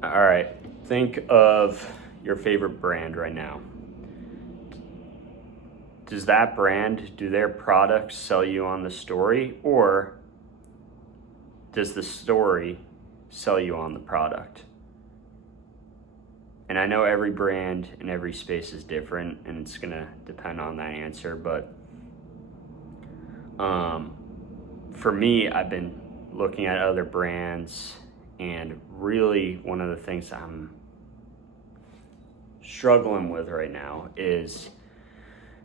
All right, think of your favorite brand right now. Does that brand, do their products sell you on the story, or does the story sell you on the product? And I know every brand and every space is different, and it's gonna depend on that answer, but for me, I've been looking at other brands, and really one of the things I'm struggling with right now is,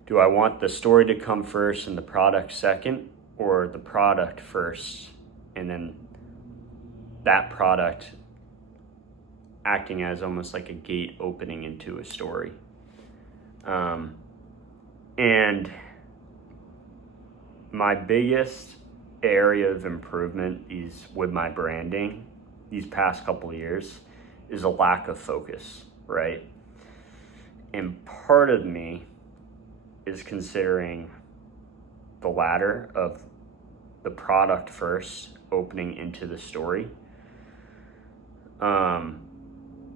do I want the story to come first and the product second, or the product first and then that product acting as almost like a gate opening into a story? And my biggest area of improvement is with my branding these past couple of years is a lack of focus, right? And part of me is considering the latter of the product first, opening into the story.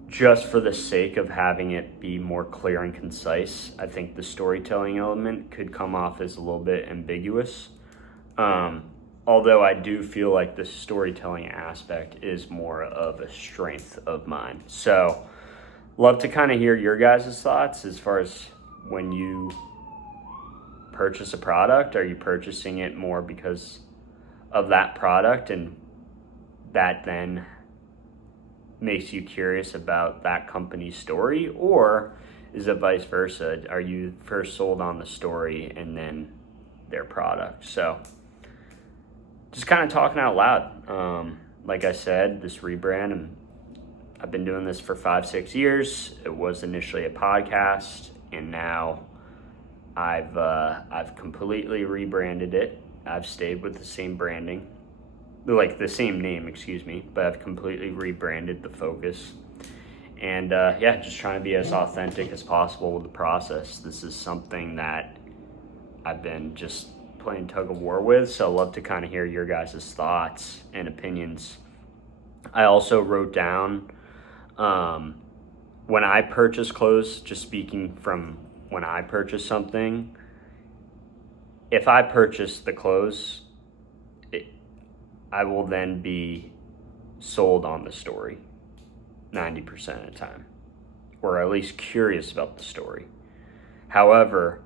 Just for the sake of having it be more clear and concise, I think the storytelling element could come off as a little bit ambiguous. Although I do feel like the storytelling aspect is more of a strength of mine. So, love to kind of hear your guys' thoughts as far as when you purchase a product. Are you purchasing it more because of that product, and that then makes you curious about that company's story, or is it vice versa? Are you first sold on the story and then their product? So just kind of talking out loud. Like I said, this rebrand, and I've been doing this for 5-6 years. It was initially a podcast, and now I've completely rebranded it. I've stayed with the same branding, like the same name, excuse me, but I've completely rebranded the focus. And just trying to be as authentic as possible with the process. This is something that I've been just playing tug of war with, so I'd love to kind of hear your guys' thoughts and opinions. I also wrote down when I purchase clothes, just speaking from when I purchase something, if I purchase the clothes, I will then be sold on the story 90% of the time, or at least curious about the story. However,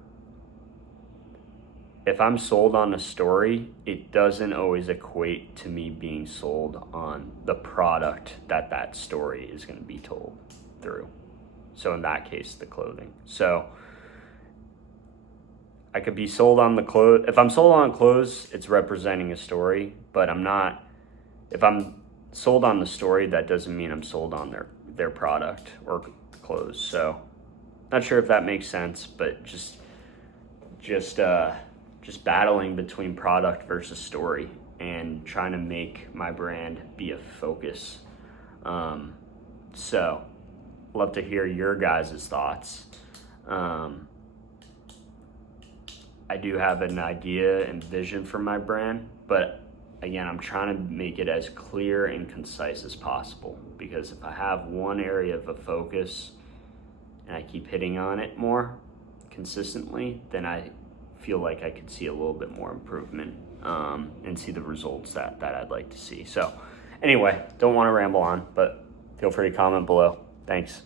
if I'm sold on a story, it doesn't always equate to me being sold on the product that story is going to be told through. So in that case, the clothing. So I could be sold on the clothes. If I'm sold on clothes, it's representing a story, but I'm not. If I'm sold on the story, that doesn't mean I'm sold on their product or clothes. So not sure if that makes sense, but just battling between product versus story and trying to make my brand be a focus. So love to hear your guys' thoughts. I do have an idea and vision for my brand, but again, I'm trying to make it as clear and concise as possible, because if I have one area of a focus and I keep hitting on it more consistently, then I feel like I could see a little bit more improvement and see the results that I'd like to see. So anyway, don't want to ramble on, but feel free to comment below. Thanks.